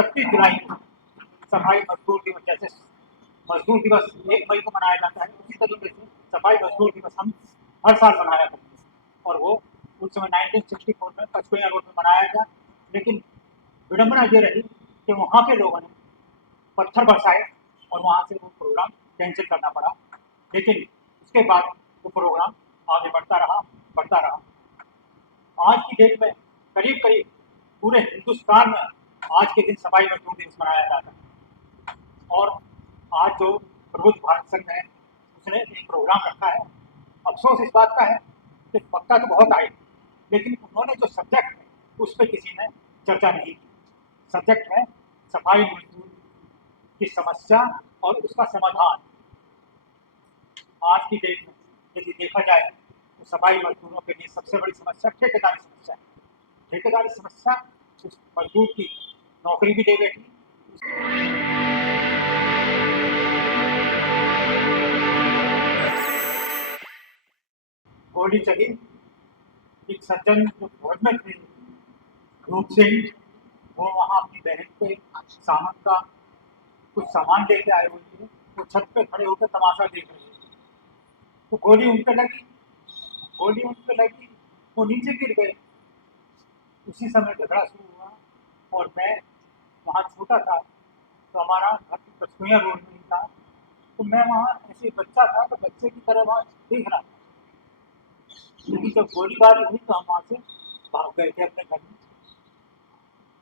31 जुलाई को सफाई मजदूर दिवस, जैसे मजदूर दिवस 1 मई को मनाया जाता है, उसी तरीके से सफाई मजदूर दिवस हम हर साल मनाया करते हैं। और वो उस समय 1964 में पचकुया रोड में मनाया गया, लेकिन विडंबना ये रही कि वहाँ के लोगों ने पत्थर बरसाए और वहाँ से वो प्रोग्राम कैंसिल करना पड़ा। लेकिन उसके बाद वो प्रोग्राम आगे बढ़ता रहा। आज की डेट में करीब करीब पूरे हिंदुस्तान में आज के दिन सफाई मजदूर दिवस मनाया जाता है। और आज जो प्रबुद्ध भारत संघ है उसने एक प्रोग्राम रखा है। अफसोस इस बात का है कि वक्ता तो बहुत आए, लेकिन उन्होंने जो सब्जेक्ट है उस पर किसी ने चर्चा नहीं की। सब्जेक्ट है सफाई मजदूर की समस्या और उसका समाधान। आज की डेट में यदि देखा जाए तो सफाई मजदूरों के लिए सबसे बड़ी समस्या ठेकेदारी समस्या है। ठेकेदारी समस्या उस मजदूर की नौकरी भी दे बैठी। गोली चली, एक सज्जन जो फौज में थे रूप सिंह, वो वहाँ अपनी बहन के सामान का कुछ सामान लेके आए हुए थे। वो छत पे खड़े होकर तमाशा देख रहे थे, तो गोली उन पे लगी, वो नीचे गिर गए। उसी समय झगड़ा शुरू हुआ और मैं वहाँ छोटा था, तो हमारा घर पचकुया रोड में ही था, तो मैं वहाँ ऐसे बच्चा था, तो बच्चे की तरह वहाँ देख रहा था। लेकिन जब गोलीबारी हुई तो हम वहाँ से भाग गए थे अपने घर में।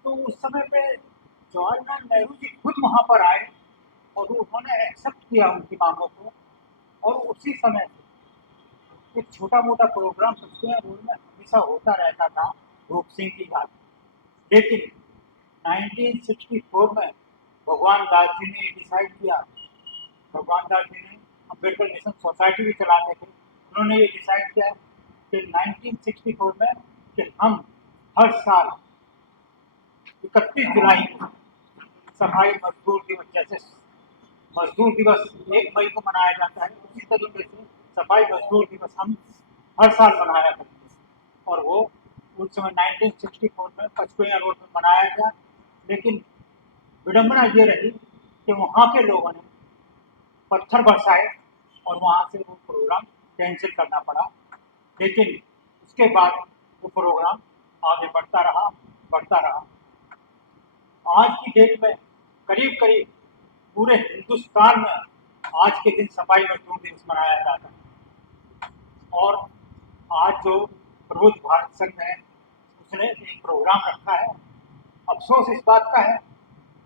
तो उस समय पे जवाहरलाल नेहरू जी खुद वहाँ पर आए और उन्होंने एक्सेप्ट किया उनकी मांगों को। और उसी समय एक छोटा मोटा प्रोग्राम पचकुया रोड में हमेशा होता रहता था रूप सिंह की याद। लेकिन 1964 में भगवान दास जी ने डिसाइड किया, भगवान दास जी ने अम्बेडकर मिशन सोसाइटी भी चलाते थे, उन्होंने ये डिसाइड किया कि 1964 में कि हम हर साल 31 जुलाई को सफाई मजदूर दिवस, जैसे मजदूर दिवस 1 मई को मनाया जाता है, उसी तरीके से सफाई मजदूर दिवस हम हर साल मनाया करते हैं। और वो उस समय 1964 में पचकुया रोड में मनाया गया। लेकिन विडंबना ये रही कि वहाँ के लोगों ने पत्थर बरसाए और वहाँ से वो प्रोग्राम कैंसिल करना पड़ा। लेकिन उसके बाद वो प्रोग्राम आगे बढ़ता रहा। आज की डेट में करीब करीब पूरे हिंदुस्तान में आज के दिन सफाई मजदूर दिवस मनाया जाता है। और आज जो प्रबुद्ध भारत संघ है उसने एक प्रोग्राम रखा है। अफसोस इस बात का है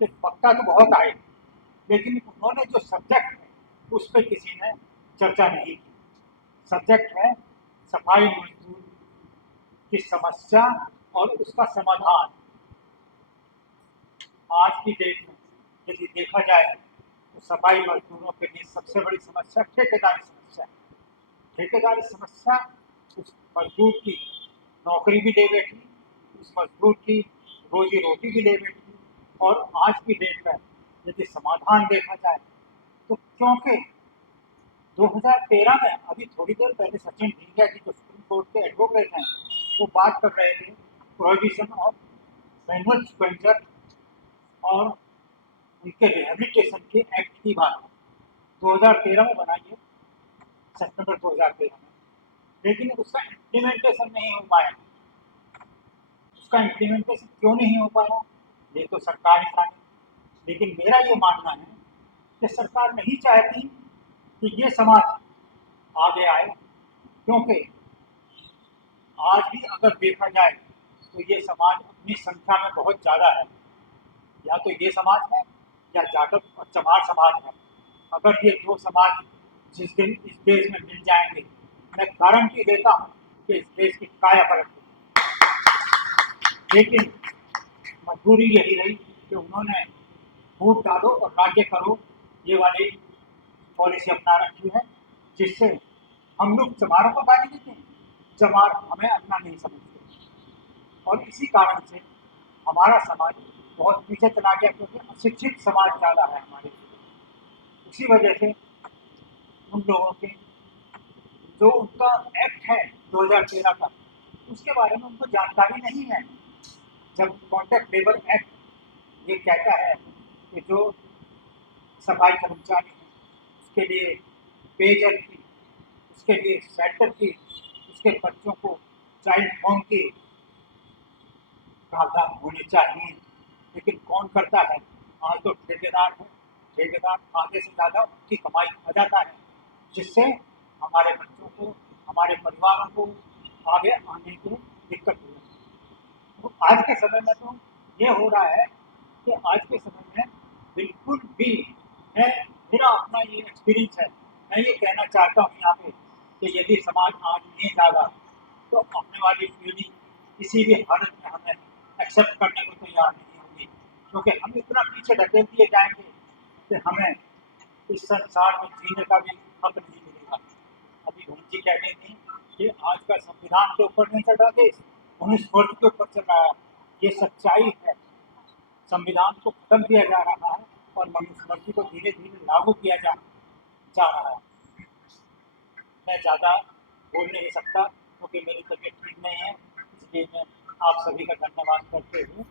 कि वक्ता तो बहुत आए, लेकिन उन्होंने जो सब्जेक्ट है उस पर किसी ने चर्चा नहीं की। सब्जेक्ट है सफाई मजदूर की समस्या और उसका समाधान। आज की डेट में यदि देखा जाए तो सफाई मजदूरों के लिए सबसे बड़ी समस्या ठेकेदारी समस्या है। ठेकेदारी समस्या उस मजदूर की नौकरी भी ले बैठी, उस मजदूर की रोजी रोटी भी ले बैठी। और आज की डेट में यदि समाधान देखा जाए तो क्योंकि 2013 में अभी थोड़ी देर पहले सचिन ढींगिया जी जो सुप्रीम कोर्ट के एडवोकेट हैं वो बात कर रहे थे प्रोहिबिशन ऑफ मैनुअल स्क्वेंचर और उनके रिहेबिलिटेशन के एक्ट की बात 2013 में बनाई है, सितंबर 2013 में। लेकिन उसका इम्प्लीमेंटेशन नहीं हो पाया। उसका इम्प्लीमेंटेशन क्यों नहीं हो पाया, ये तो सरकार ही जाने। लेकिन मेरा ये मानना है कि सरकार नहीं चाहती कि ये समाज आगे आए, क्योंकि आज भी अगर देखा जाए तो ये समाज अपनी संख्या में बहुत ज़्यादा है। या तो ये समाज है या जाटव और चमार समाज है। अगर ये दो समाज जिस दिन इस देश में मिल जाएंगे, मैं गारंटी देता हूँ कि इस देश की काया पलट होगी। लेकिन मजबूरी यही रही कि उन्होंने वोट डालो और राज्य करो ये वाली पॉलिसी अपना रखी है, जिससे हम लोग चमारों को गाली देते हैं, चमार हमें अपना नहीं समझते। और इसी कारण से हमारा समाज बहुत पीछे चला गया, क्योंकि अशिक्षित समाज ज़्यादा है हमारे। उसी वजह से उन लोगों के जो उनका एक्ट है 2013 का, उसके बारे में उनको जानकारी नहीं है। जब कॉन्ट्रैक्ट लेबर एक्ट ये कहता है कि जो सफाई कर्मचारी हैं उसके लिए पेयजल की, उसके लिए शेल्टर की, उसके बच्चों को चाइल्ड होम की प्रावधान होने चाहिए। लेकिन कौन करता है? आज तो ठेकेदार है, ठेकेदार आधे से ज़्यादा उनकी कमाई खा जाता है, जिससे हमारे बच्चों को, हमारे परिवारों को आगे आने की दिक्कत हो रही है। तो आज के समय में तो ये हो रहा है कि आज के समय में बिल्कुल भी मैं, मेरा अपना ये एक्सपीरियंस है, मैं ये कहना चाहता हूँ यहाँ पे कि यदि समाज आज नहीं जागा तो आने वाली पीढ़ी किसी भी हालत में हमें एक्सेप्ट करने को तैयार नहीं होगी, क्योंकि हम इतना पीछे ढकेल दिए जाएंगे कि हमें इस संसार में जीने का भी हक नहीं मिलेगा। अभी जी कह रही थी कि आज का संविधान के ऊपर नहीं चल रहा देश, मनुस्मृति के ऊपर चल रहा है। ये सच्चाई है। संविधान को खत्म किया जा रहा है और मनुस्मृति को धीरे धीरे लागू किया जा रहा है। मैं ज़्यादा बोल नहीं सकता क्योंकि मेरी तबीयत ठीक नहीं है, इसलिए मैं आप सभी का धन्यवाद करते हुए